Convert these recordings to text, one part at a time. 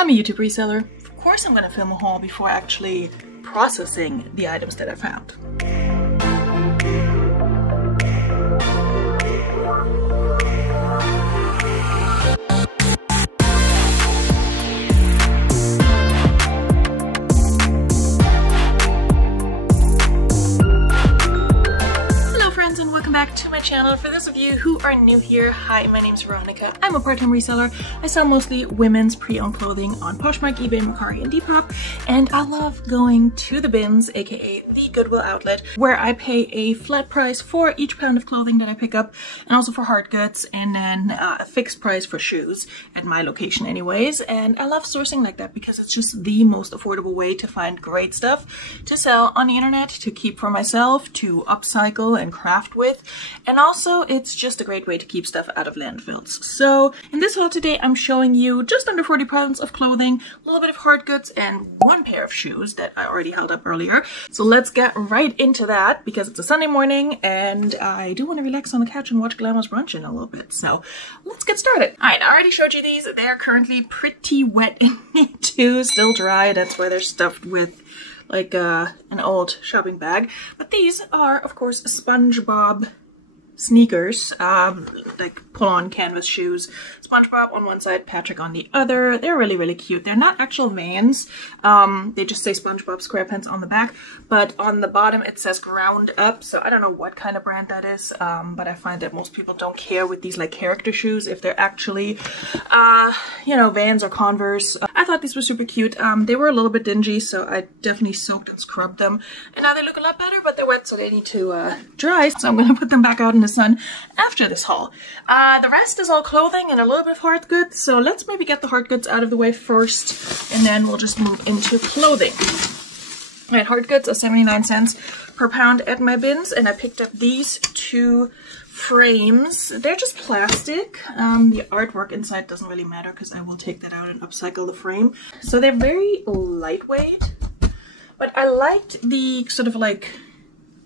I'm a YouTube reseller. Of course I'm gonna film a haul before actually processing the items that I found. Back to my channel. For those of you who are new here, hi, my name's Veronika. I'm a part-time reseller. I sell mostly women's pre-owned clothing on Poshmark, eBay, Mercari, and Depop, and I love going to the bins, aka the Goodwill outlet, where I pay a flat price for each pound of clothing that I pick up, and also for hard goods, and then a fixed price for shoes at my location anyways. And I love sourcing like that because it's just the most affordable way to find great stuff to sell on the internet, to keep for myself, to upcycle and craft with. And also, it's just a great way to keep stuff out of landfills. So, in this haul today, I'm showing you just under 40 pounds of clothing, a little bit of hard goods, and one pair of shoes that I already held up earlier. So let's get right into that, because it's a Sunday morning, and I do want to relax on the couch and watch Glamorous Brunch in a little bit. So, let's get started. Alright, I already showed you these. They're currently pretty wet in me too, still dry. That's why they're stuffed with like an old shopping bag. But these are, of course, SpongeBob sneakers, like pull-on canvas shoes. SpongeBob on one side, Patrick on the other. They're really, really cute. They're not actual Vans. They just say SpongeBob SquarePants on the back, but on the bottom it says Ground Up, so I don't know what kind of brand that is, but I find that most people don't care with these like character shoes if they're actually, you know, Vans or Converse. I thought these were super cute. They were a little bit dingy, so I definitely soaked and scrubbed them, and now they look a lot better, but they're wet, so they need to dry, so I'm gonna put them back out in the sun after this haul. The rest is all clothing and a little bit of hard goods, so let's maybe get the hard goods out of the way first, and then we'll just move into clothing. Alright, hard goods are 79 cents per pound at my bins, and I picked up these two frames. They're just plastic. The artwork inside doesn't really matter because I will take that out and upcycle the frame. So they're very lightweight, but I liked the sort of like,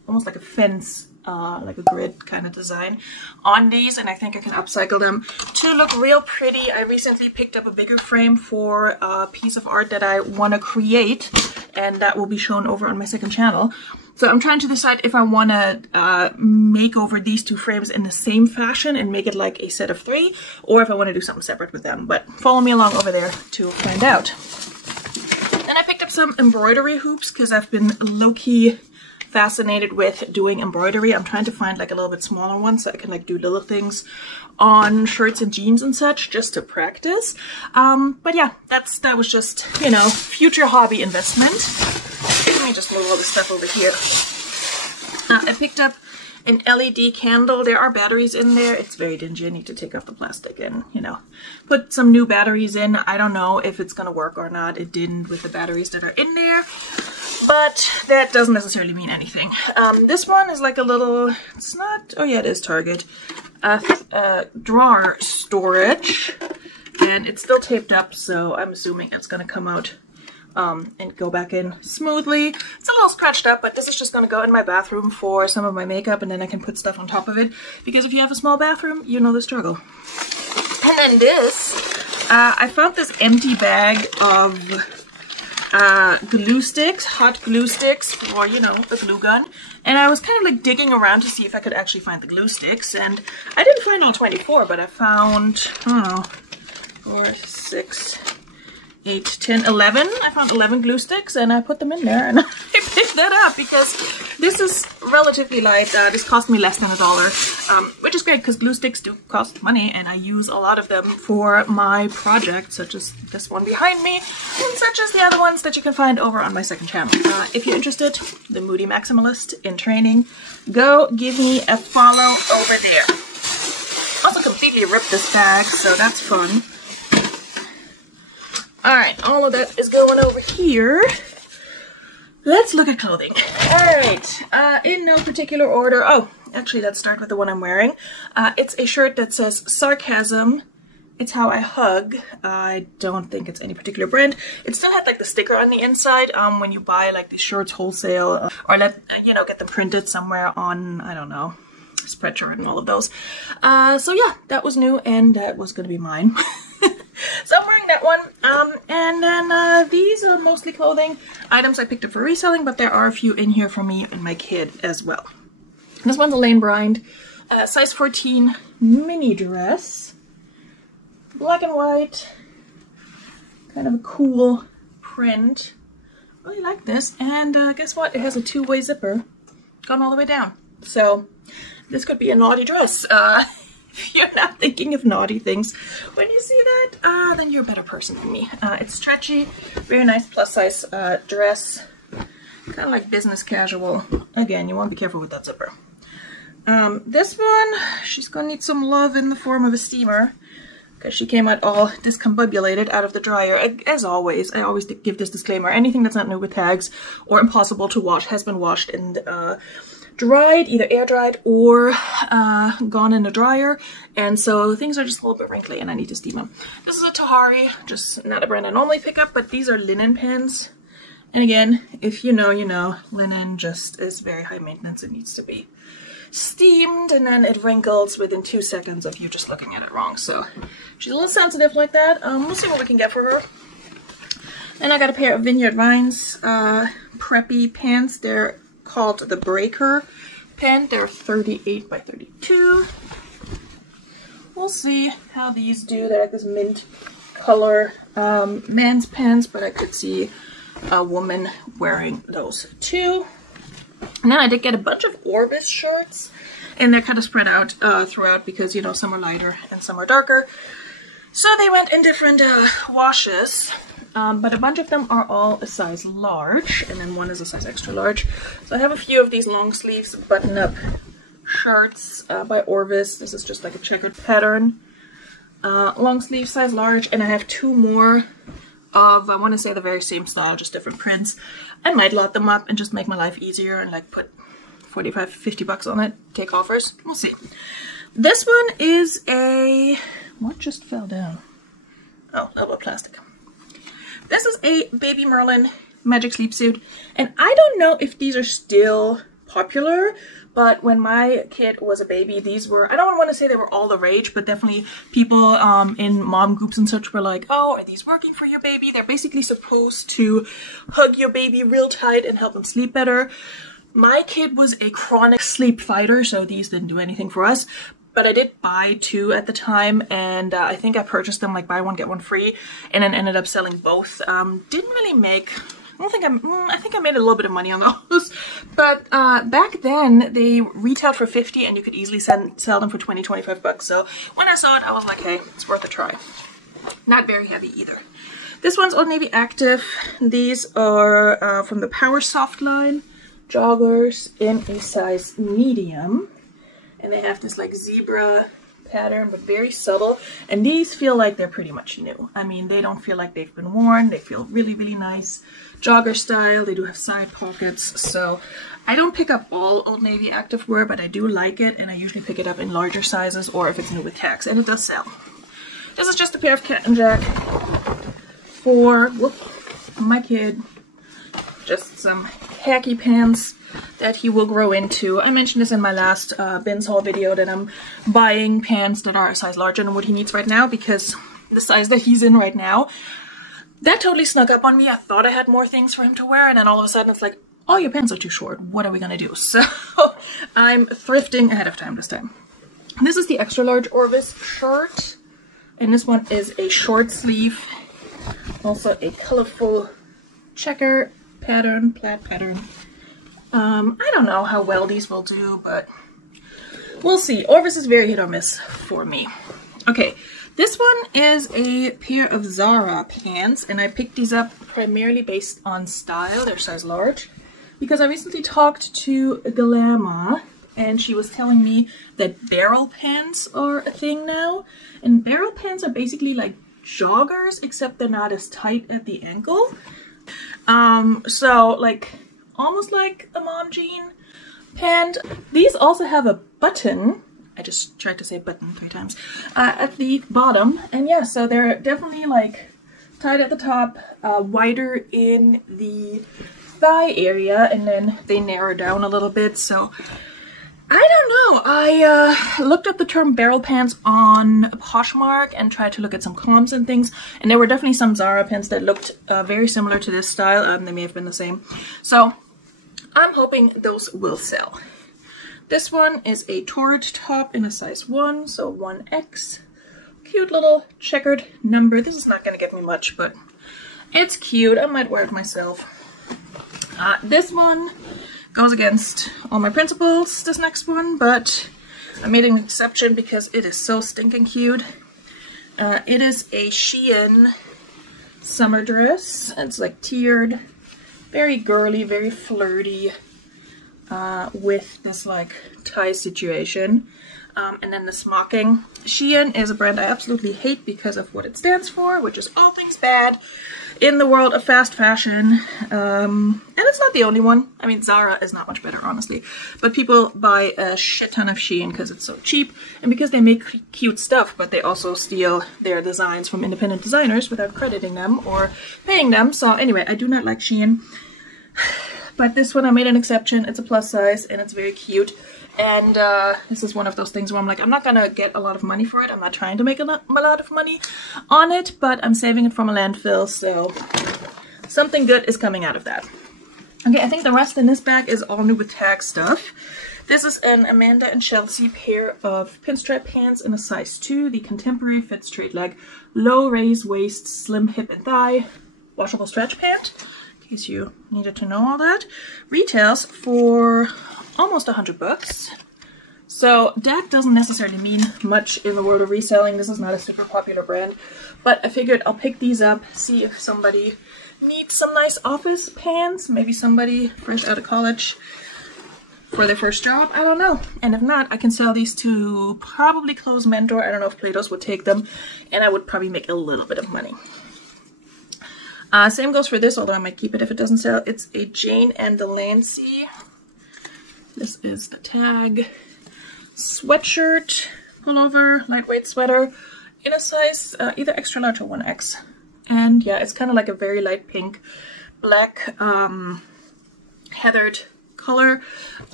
almost like a fence, like a grid kind of design on these, and I think I can upcycle them to look real pretty. I recently picked up a bigger frame for a piece of art that I want to create, and that will be shown over on my second channel. So I'm trying to decide if I want to make over these two frames in the same fashion and make it like a set of 3, or if I want to do something separate with them. But follow me along over there to find out. Then I picked up some embroidery hoops because I've been low-key fascinated with doing embroidery. I'm trying to find like a little bit smaller one so I can like do little things on shirts and jeans and such just to practice. But yeah, that was just, you know, future hobby investment. Let me just move all this stuff over here. I picked up an LED candle. There are batteries in there. It's very dingy. I need to take off the plastic and, you know, put some new batteries in. I don't know if it's gonna work or not. It didn't with the batteries that are in there, but that doesn't necessarily mean anything. This one is like a little, it's not, oh yeah, it is Target, drawer storage, and it's still taped up, so I'm assuming it's gonna come out and go back in smoothly. It's a little scratched up, but this is just gonna go in my bathroom for some of my makeup, and then I can put stuff on top of it, because if you have a small bathroom, you know the struggle. And then this, I found this empty bag of glue sticks, hot glue sticks for, you know, a glue gun. And I was kind of like digging around to see if I could actually find the glue sticks, and I didn't find all 24, but I found, I don't know, 4, 6, 8, 10, 11. I found 11 glue sticks, and I put them in there, and I picked that up because this is relatively light. This cost me less than $1, which is great because glue sticks do cost money, and I use a lot of them for my projects, such as this one behind me, and such as the other ones that you can find over on my second channel. If you're interested, the Moody Maximalist in training, go give me a follow over there. Also completely ripped this bag, so that's fun. Alright, all of that is going over here. Let's look at clothing. Alright, in no particular order. Oh, actually, let's start with the one I'm wearing. It's a shirt that says Sarcasm. It's How I Hug. I don't think it's any particular brand. It still had like the sticker on the inside when you buy like these shirts wholesale, or you know, get them printed somewhere on, I don't know, Spreadshirt and all of those. So yeah, that was new, and that was gonna be mine. So I'm wearing that one. And then these are mostly clothing items I picked up for reselling, but there are a few in here for me and my kid as well. This one's a Lane Bryant, size 14 mini dress. Black and white. Kind of a cool print. Really like this. And guess what? It has a two-way zipper. Gone all the way down. So this could be a naughty dress. If you're not thinking of naughty things when you see that, then you're a better person than me. It's stretchy, very nice plus size dress. Kind of like business casual. Again, you want to be careful with that zipper. This one, she's gonna need some love in the form of a steamer because she came out all discombobulated out of the dryer. As always, I always give this disclaimer. Anything that's not new with tags or impossible to wash has been washed and dried, either air dried or gone in the dryer, and so things are just a little bit wrinkly and I need to steam them. This is a Tahari, just not a brand I normally pick up, but these are linen pants. And again, if you know, you know, linen just is very high maintenance. It needs to be steamed and then it wrinkles within 2 seconds of you just looking at it wrong. So she's a little sensitive like that. We'll see what we can get for her. Then I got a pair of Vineyard Vines preppy pants. They're called the Breaker pant. They're 38 by 32. We'll see how these do. They're like this mint color man's pants, but I could see a woman wearing those too. And then I did get a bunch of Orvis shirts, and they're kind of spread out throughout because, you know, some are lighter and some are darker. So they went in different washes. But a bunch of them are all a size large, and then one is a size extra large. So I have a few of these long sleeves button-up shirts by Orvis. This is just like a checkered pattern. Long sleeve, size large, and I have two more of, I want to say the very same style, just different prints. I might lot them up and just make my life easier and like put 45, 50 bucks on it, take offers. We'll see. This one is a, what just fell down? Oh, a little bit of plastic. This is a Baby Merlin magic sleep suit, and I don't know if these are still popular, but when my kid was a baby, these were, I don't want to say they were all the rage, but definitely people in mom groups and such were like, oh, are these working for your baby? They're basically supposed to hug your baby real tight and help them sleep better. My kid was a chronic sleep fighter, so these didn't do anything for us. But I did buy two at the time, and I think I purchased them like buy one, get one free, and then ended up selling both. Didn't really make, I think I made a little bit of money on those. But back then, they retailed for 50 and you could easily sell them for 20, 25 bucks. So when I saw it, I was like, hey, it's worth a try. Not very heavy either. This one's Old Navy Active. These are from the Power Soft line. Joggers in a size medium. And they have this like zebra pattern, but very subtle. And these feel like they're pretty much new. I mean, they don't feel like they've been worn. They feel really, really nice. Jogger style. They do have side pockets. So I don't pick up all Old Navy activewear, but I do like it. And I usually pick it up in larger sizes or if it's new with tags. And it does sell. This is just a pair of Cat and Jack for my kid. Just some khaki pants that he will grow into. I mentioned this in my last bins haul video that I'm buying pants that are a size larger than what he needs right now because the size that he's in right now, that totally snuck up on me. I thought I had more things for him to wear, and then all of a sudden it's like, oh, your pants are too short. What are we gonna do? So I'm thrifting ahead of time this time. This is the extra large Orvis shirt, and this one is a short sleeve, also a colorful checker pattern, plaid pattern. I don't know how well these will do, but we'll see. Orvis is very hit or miss for me. Okay, this one is a pair of Zara pants, and I picked these up primarily based on style. They're size large, because I recently talked to Galama, and she was telling me that barrel pants are a thing now. And barrel pants are basically like joggers, except they're not as tight at the ankle. So like almost like a mom jean pant. These also have a button. I just tried to say button 3 times at the bottom, and yeah, so they're definitely like tight at the top, wider in the thigh area, and then they narrow down a little bit. So I don't know. I looked up the term barrel pants on Poshmark and tried to look at some comps and things, and there were definitely some Zara pants that looked very similar to this style. They may have been the same. So I'm hoping those will sell. This one is a torrid top in a size 1, so 1X. Cute little checkered number. This is not going to get me much, but it's cute. I might wear it myself. This one goes against all my principles, this next one, but I made an exception because it is so stinking cute. It is a Shein summer dress. It's like tiered, very girly, very flirty, with this like tie situation. And then the smocking. Shein is a brand I absolutely hate because of what it stands for, which is all things bad in the world of fast fashion. And it's not the only one. I mean, Zara is not much better, honestly. But people buy a shit ton of Shein because it's so cheap and because they make cute stuff, but they also steal their designs from independent designers without crediting them or paying them. So anyway, I do not like Shein. But this one I made an exception. It's a plus size and it's very cute. And this is one of those things where I'm like, I'm not gonna get a lot of money for it. I'm not trying to make a lot of money on it, but I'm saving it from a landfill, so something good is coming out of that. Okay, I think the rest in this bag is all new with tag stuff. This is an Amanda and Chelsea pair of pinstripe pants in a size 2, the contemporary fit straight leg, low raise waist, slim hip and thigh, washable stretch pant, in case you needed to know all that. Retails for almost $100. So that doesn't necessarily mean much in the world of reselling. This is not a super popular brand, but I figured I'll pick these up, see if somebody needs some nice office pants, maybe somebody fresh out of college for their first job, I don't know. And if not, I can sell these to probably Clothes Mentor. I don't know if Plato's would take them, and I would probably make a little bit of money. Same goes for this, although I might keep it if it doesn't sell. It's a Jane and Delancey. This is the tag. Sweatshirt, pullover, lightweight sweater in a size either extra large or 1X. And yeah, it's kind of like a very light pink, black, heathered color.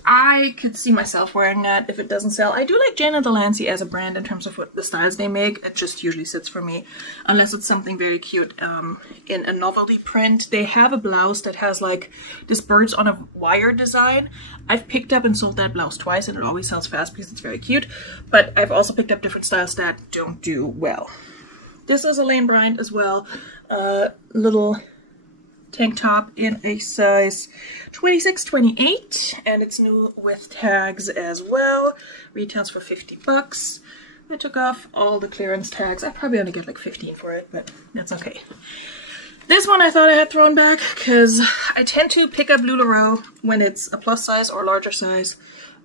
I could see myself wearing that if it doesn't sell. I do like Jane and Delancey as a brand in terms of what the styles they make. It just usually sits for me, unless it's something very cute in a novelty print. They have a blouse that has like this birds on a wire design. I've picked up and sold that blouse twice, and it always sells fast because it's very cute. But I've also picked up different styles that don't do well. This is a Lane Bryant as well. Little tank top in a size 26-28, and it's new with tags as well. Retails for $50. I took off all the clearance tags. I probably only get like 15 for it, but that's okay. This one I thought I had thrown back because I tend to pick up LuLaRoe when it's a plus size or larger size.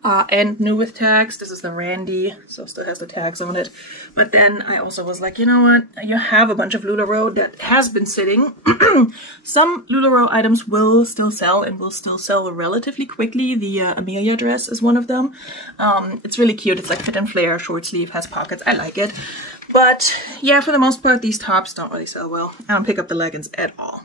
And new with tags. This is the Randy, so it still has the tags on it. But then I also was like, you know what? You have a bunch of LuLaRoe that has been sitting. Some LuLaRoe items will still sell and will still sell relatively quickly. The Amelia dress is one of them. It's really cute. It's like fit and flare, short sleeve, has pockets. I like it. But yeah, for the most part, these tops don't really sell well. I don't pick up the leggings at all.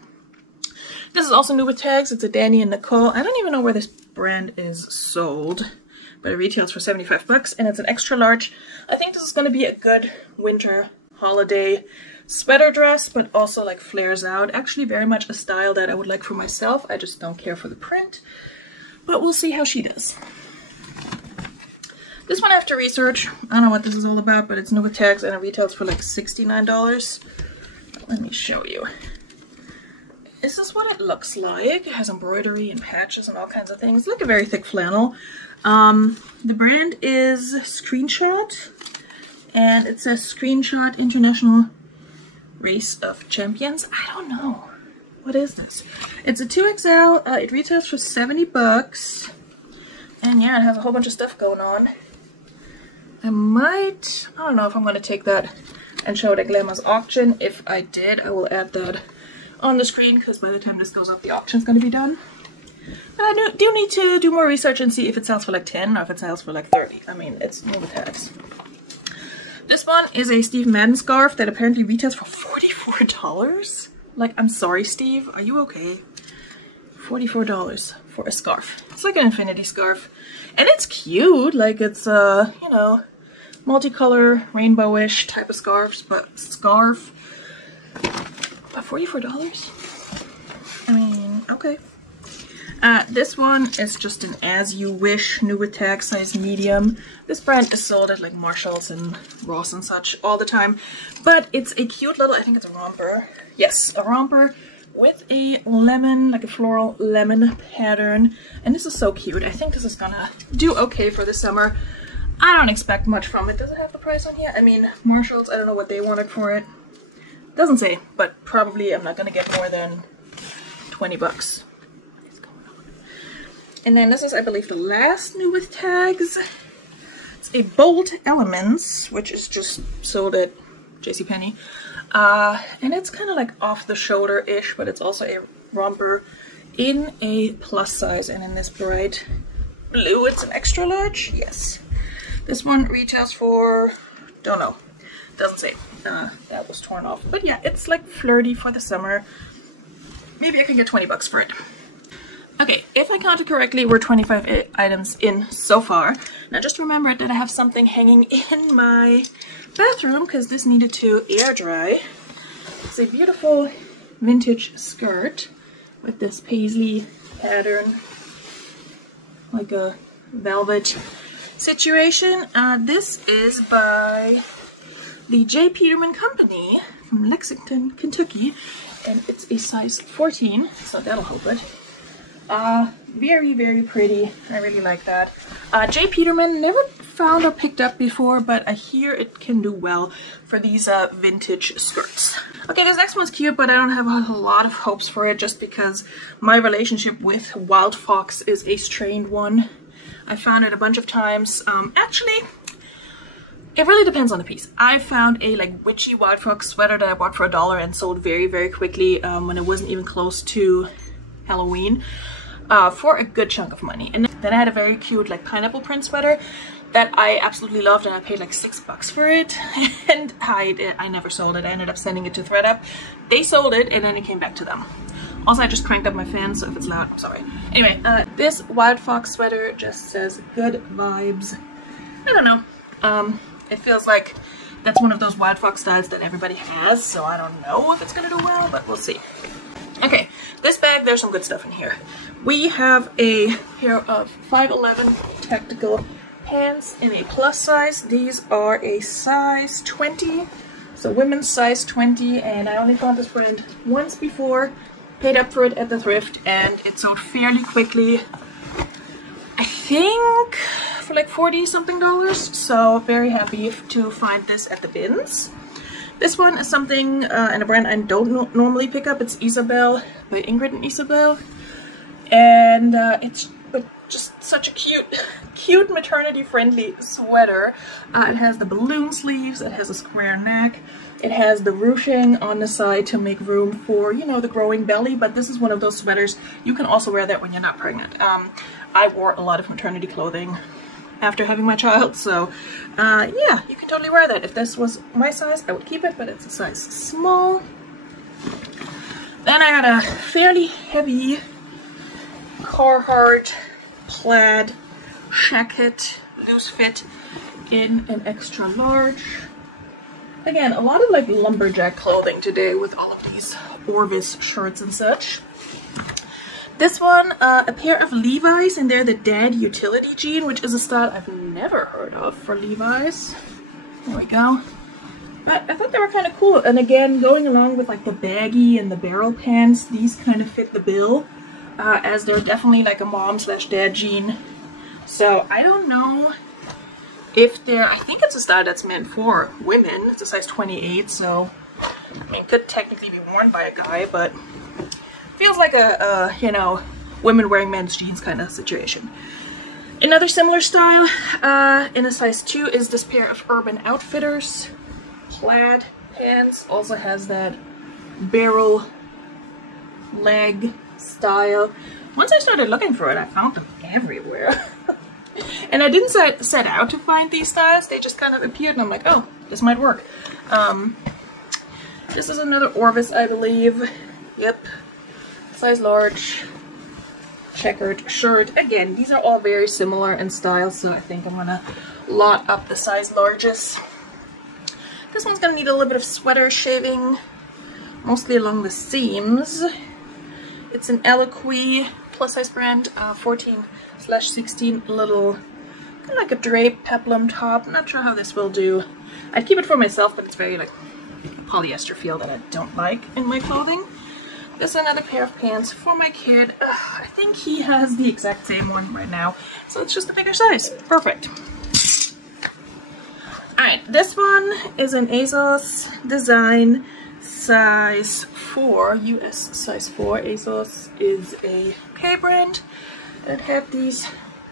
This is also new with tags. It's a Danny and Nicole. I don't even know where this brand is sold, but it retails for $75, and it's an extra large. I think this is going to be a good winter holiday sweater dress, but also like flares out. Actually very much a style that I would like for myself. I just don't care for the print, but we'll see how she does. This one I have to research. I don't know what this is all about, but it's new with tags and it retails for like $69. Let me show you. This is what it looks like. It has embroidery and patches and all kinds of things. It's like a very thick flannel. The brand is Screenshot, and it says Screenshot International Race of Champions. I don't know. What is this? It's a 2XL. It retails for $70. And yeah, it has a whole bunch of stuff going on. I don't know if I'm going to take that and show it at Glamour's auction. If I did, I will add that on the screen, because by the time this goes up, the auction's going to be done. But I do need to do more research and see if it sells for like 10 or if it sells for like 30. I mean, it's new with tags. This one is a Steve Madden scarf that apparently retails for $44. Like, I'm sorry, Steve. Are you okay? $44 for a scarf. It's like an infinity scarf. And it's cute, like it's you know, multicolor, rainbowish type of scarves, but scarf. But $44? I mean, okay. This one is just an as you wish, new with tag, size medium. This brand is sold at like Marshalls and Ross and such all the time. But it's a cute little, I think it's a romper. Yes, a romper with a lemon, like a floral lemon pattern. And this is so cute. I think this is gonna do okay for the summer. I don't expect much from it. Does it have the price on here? I mean, Marshalls, I don't know what they wanted for it. Doesn't say, but probably I'm not gonna get more than 20 bucks. And then this is, I believe, the last new with tags. It's a Bold Elements, which is just sold at JCPenney. And it's kind of like off the shoulder-ish, but it's also a romper in a plus size. And in this bright blue, it's an extra large. Yes. This one retails for, don't know, doesn't say. That was torn off. But yeah, it's like flirty for the summer. Maybe I can get 20 bucks for it. Okay, if I counted correctly, we're 25 items in so far. Now just remember that I have something hanging in my bathroom because this needed to air dry. It's a beautiful vintage skirt with this paisley pattern, like a velvet situation. This is by the J. Peterman Company from Lexington, Kentucky, and it's a size 14, so that'll help it. Very, very pretty. I really like that. J. Peterman, never found or picked up before, but I hear it can do well for these vintage skirts. Okay, this next one's cute, but I don't have a lot of hopes for it just because my relationship with Wild Fox is a strained one. I found it a bunch of times. Actually, it really depends on the piece. I found a like witchy Wild Fox sweater that I bought for $1 and sold very, very quickly when it wasn't even close to Halloween. For a good chunk of money. And then I had a very cute like pineapple print sweater that I absolutely loved, and I paid like $6 for it, and I never sold it. I ended up sending it to ThreadUp. They sold it, and then it came back to them. Also, I just cranked up my fan, so if it's loud, I'm sorry. Anyway, this Wild Fox sweater just says good vibes. I don't know. It feels like that's one of those Wild Fox styles that everybody has, so I don't know if it's gonna do well, but we'll see. Okay, this bag, there's some good stuff in here. We have a pair of 511 tactical pants in a plus size. These are a size 20, so women's size 20, and I only found this brand once before, paid up for it at the thrift, and it sold fairly quickly. I think for like $40 something, so very happy to find this at the bins. This one is something, and a brand I don't normally pick up. It's Isabel, by Ingrid and Isabel. And it's just such a cute maternity-friendly sweater. It has the balloon sleeves, it has a square neck, it has the ruching on the side to make room for, you know, the growing belly, but this is one of those sweaters, you can also wear that when you're not pregnant. I wore a lot of maternity clothing after having my child, so yeah, you can totally wear that. If this was my size, I would keep it, but it's a size small. Then I got a fairly heavy Carhartt plaid jacket, loose fit, in an extra large. Again, a lot of like lumberjack clothing today with all of these Orvis shirts and such. This one, a pair of Levi's, and they're the Dad Utility Jean, which is a style I've never heard of for Levi's. There we go. But I thought they were kind of cool. And again, going along with like the baggy and the barrel pants, these kind of fit the bill, as they're definitely like a mom/dad jean. So I don't know if they're, I think it's a style that's meant for women. It's a size 28, so I mean, could technically be worn by a guy, but feels like a you know, women wearing men's jeans kind of situation. Another similar style in a size 2 is this pair of Urban Outfitters plaid pants. Also has that barrel leg style. Once I started looking for it, I found them everywhere. And I didn't set out to find these styles. They just kind of appeared, and I'm like, oh, this might work. This is another Orvis, I believe. Yep. Size large. checkered shirt. Again, these are all very similar in style, so I think I'm gonna lot up the size largest. This one's gonna need a little bit of sweater shaving, mostly along the seams. It's an Eloquii plus size brand, 14/16, little kind of like a drape peplum top. Not sure how this will do. I'd keep it for myself, but it's very like polyester feel that I don't like in my clothing. This is another pair of pants for my kid. I think he has the exact same one right now, so it's just a bigger size. Perfect. Alright, this one is an ASOS design size 4, US size 4. ASOS is a K brand that have these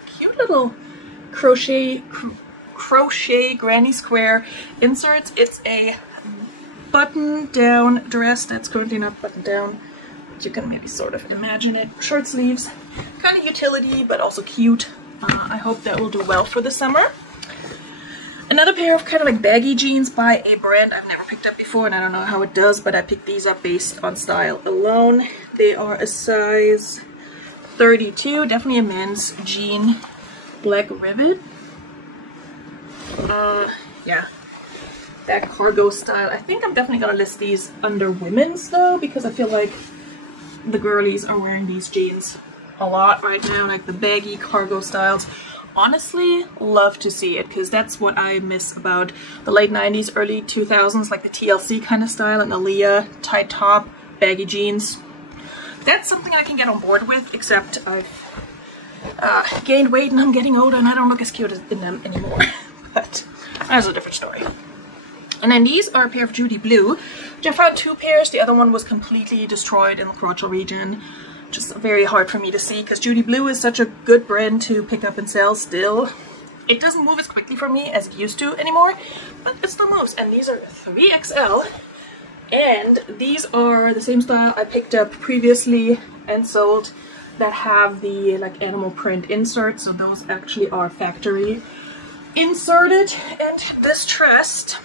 cute little crochet granny square inserts. It's a button down dress that's currently not buttoned down. You can maybe sort of imagine it. Short sleeves, kind of utility, but also cute. I hope that will do well for the summer. Another pair of kind of like baggy jeans by a brand I've never picked up before, and I don't know how it does, but I picked these up based on style alone. They are a size 32, definitely a men's jean, black rivet. Yeah, that cargo style. I think I'm definitely gonna list these under women's though, because I feel like the girlies are wearing these jeans a lot right now, like the baggy cargo styles. Honestly, love to see it, because that's what I miss about the late 90s, early 2000s, like the TLC kind of style, and Aaliyah, tight top, baggy jeans. That's something I can get on board with, except I've gained weight and I'm getting older and I don't look as cute in them anymore. But that's a different story. And then these are a pair of Judy Blue, which I found 2 pairs. The other one was completely destroyed in the Croatia region. Just very hard for me to see, because Judy Blue is such a good brand to pick up and sell still. It doesn't move as quickly for me as it used to anymore, but it still moves. And these are 3XL, and these are the same style I picked up previously and sold that have the like animal print inserts. So those actually are factory inserted and distressed.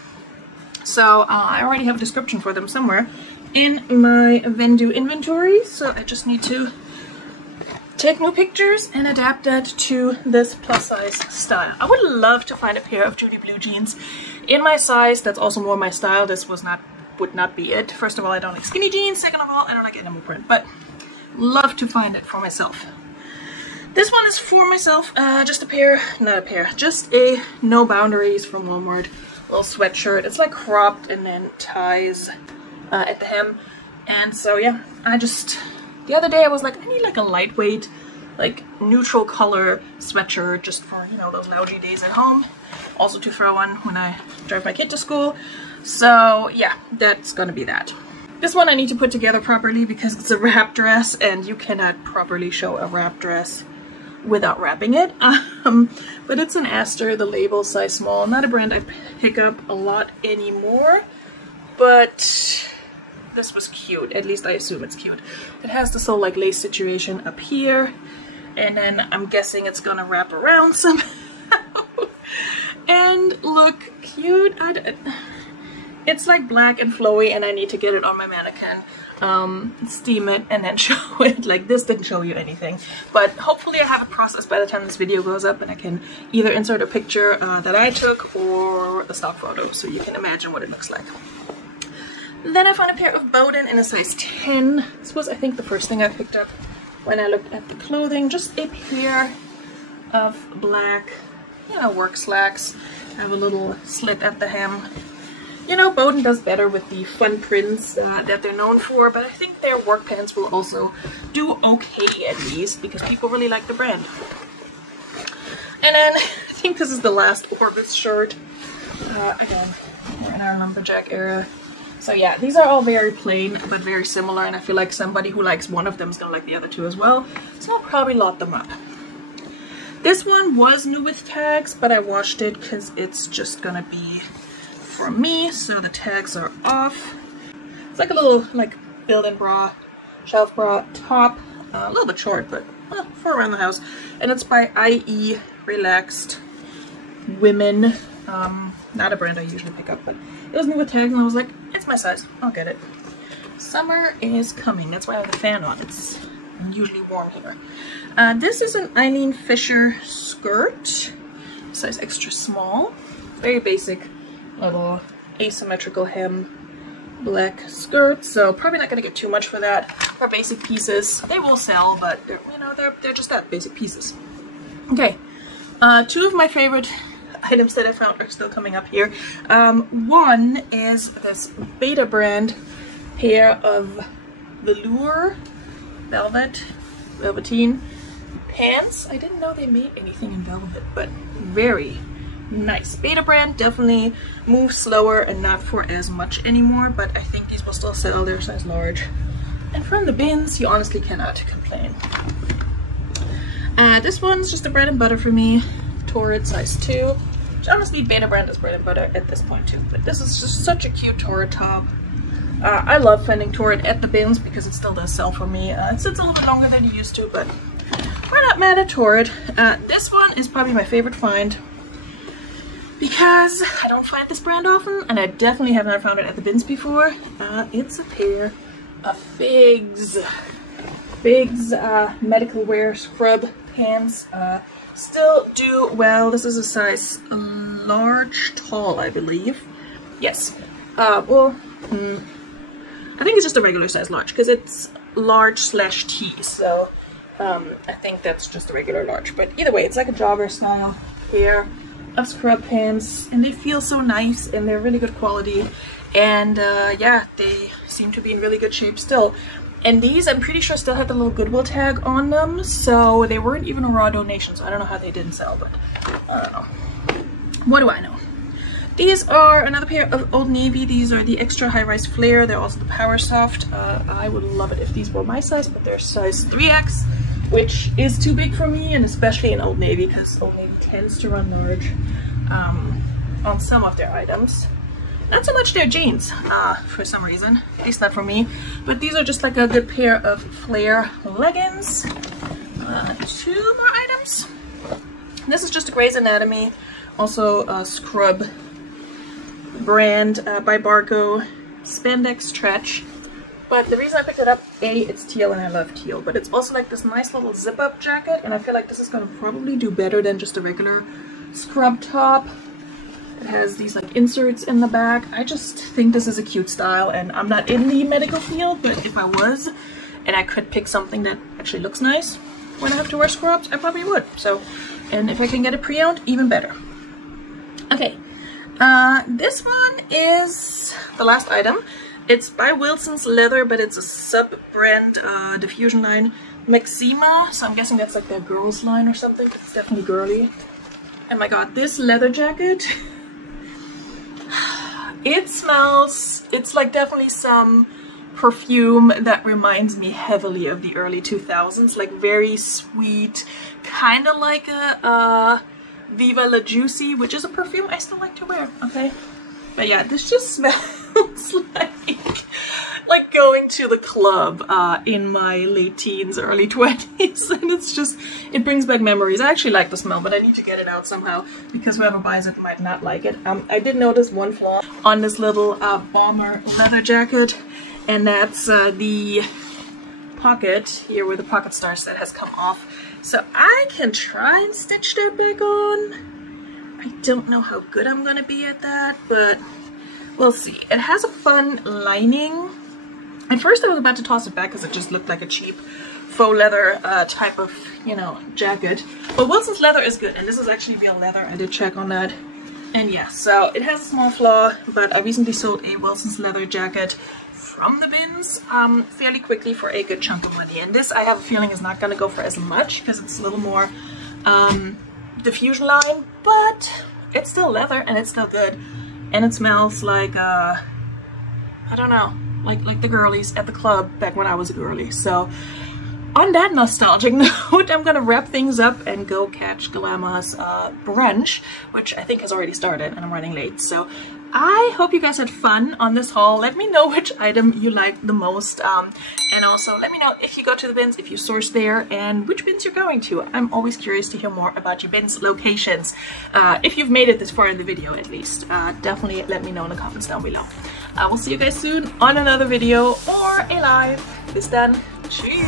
So I already have a description for them somewhere in my Vendu inventory, so I just need to take new pictures and adapt that to this plus size style. I would love to find a pair of Judy Blue jeans in my size that's also more my style. This would not be it. First of all, I don't like skinny jeans. Second of all, I don't like animal print, but love to find it for myself. This one is for myself, just a no boundaries from Walmart little sweatshirt. It's like cropped and then ties at the hem, and so yeah, the other day I was like, I need like a lightweight, like neutral color sweatshirt just for, you know, those loungy days at home, also to throw on when I drive my kid to school. So yeah, that's gonna be that. This one I need to put together properly because it's a wrap dress, and you cannot properly show a wrap dress without wrapping it. But it's an Aster, the label size small, not a brand I pick up a lot anymore, but this was cute. At least I assume it's cute. It has this whole like lace situation up here, and then I'm guessing it's gonna wrap around somehow and look cute. It's like black and flowy, and I need to get it on my mannequin, steam it, and then show it. Like, this didn't show you anything, but hopefully I have it processed by the time this video goes up, and I can either insert a picture that I took or the stock photo so you can imagine what it looks like. Then I found a pair of Bowden in a size 10. This was, I think, the first thing I picked up when I looked at the clothing. Just a pair of black, you know, work slacks. I have a little slit at the hem. You know, Bowden does better with the fun prints that they're known for, but I think their work pants will also do okay at least, because people really like the brand. And then, I think this is the last Orbis shirt. Again, we're in our lumberjack era. So yeah, these are all very plain, but very similar, and I feel like somebody who likes one of them is gonna like the other two as well, so I'll probably lot them up. This one was new with tags, but I washed it because it's just gonna be for me, so the tags are off. It's like a little like built-in bra, shelf bra top, a little bit short, but well, for around the house. And it's by IE Relaxed Women. Not a brand I usually pick up, but it was new with tags, and I was like, it's my size, I'll get it. Summer is coming, that's why I have the fan on. It's usually warm here. This is an Eileen Fisher skirt, size extra small. Very basic little asymmetrical hem black skirt, so probably not gonna get too much for that. They're basic pieces. They will sell, but they're, you know, they're just that, basic pieces. Okay, two of my favorite items that I found are still coming up here. One is this Beta brand pair of velour velveteen pants. I didn't know they made anything in velvet, but very nice. Beta brand definitely moves slower and not for as much anymore, but I think these will still sell. They're size large. And from the bins, you honestly cannot complain. This one's just a bread and butter for me. Torrid size 2. Which honestly, Beta brand is bread and butter at this point too. But this is just such a cute Torrid top. I love finding Torrid at the bins because it still does sell for me. It sits a little bit longer than you used to, but we're not mad at Torrid. This one is probably my favorite find because I don't find this brand often, and I definitely have not found it at the bins before. It's a pair of Figs medical wear scrub pants. Still do well. This is a size large, tall, I believe. Yes. I think it's just a regular size large because it's large/T, so I think that's just a regular large. But either way, it's like a jogger style pair of scrub pants, and they feel so nice, and they're really good quality, and yeah, they seem to be in really good shape still. And these, I'm pretty sure, still have the little Goodwill tag on them, so they weren't even a raw donation, so I don't know how they didn't sell, but I don't know. What do I know? These are another pair of Old Navy. These are the extra high-rise flare. They're also the Power Soft. I would love it if these were my size, but they're size 3X, which is too big for me, and especially in Old Navy, because Old Navy tends to run large on some of their items. Not so much their jeans, for some reason, at least not for me. But these are just like a good pair of flare leggings. Two more items. This is just a Grey's Anatomy, also a scrub brand by Barco, spandex stretch. But the reason I picked it up, A, it's teal and I love teal, but it's also like this nice little zip-up jacket, and I feel like this is going to probably do better than just a regular scrub top. It has these like inserts in the back. I just think this is a cute style, and I'm not in the medical field, but if I was and I could pick something that actually looks nice when I have to wear scrubs, I probably would. So, and if I can get it pre-owned, even better. Okay, this one is the last item. It's by Wilson's Leather, but it's a sub-brand diffusion line, Maxima, so I'm guessing that's like their girls line or something. It's definitely girly. And my god, this leather jacket, it smells, it's like definitely some perfume that reminds me heavily of the early 2000s, like very sweet, kind of like a Viva La Juicy, which is a perfume I still like to wear, okay? But yeah, this just smells like going to the club in my late teens, early 20s, and it's just, it brings back memories. I actually like the smell, but I need to get it out somehow because whoever buys it might not like it. I did notice one flaw on this little bomber leather jacket, and that's the pocket here where the pocket stars that has come off. So I can try and stitch that back on. I don't know how good I'm gonna be at that, but we'll see. It has a fun lining. At first I was about to toss it back because it just looked like a cheap faux leather type of, you know, jacket. But Wilson's Leather is good, and this is actually real leather. I did check on that. And yeah, so it has a small flaw, but I recently sold a Wilson's Leather jacket from the bins fairly quickly for a good chunk of money. And this, I have a feeling, is not gonna go for as much because it's a little more diffusion line, but it's still leather and it's still good, and it smells like I don't know, like the girlies at the club back when I was a girly. So on that nostalgic note, I'm gonna wrap things up and go catch Galama's brunch, which I think has already started, and I'm running late. So I hope you guys had fun on this haul. Let me know which item you liked the most, and also let me know if you go to the bins, if you source there, and which bins you're going to. I'm always curious to hear more about your bins locations. If you've made it this far in the video, at least, definitely let me know in the comments down below. We'll see you guys soon on another video or a live. This done. Cheers!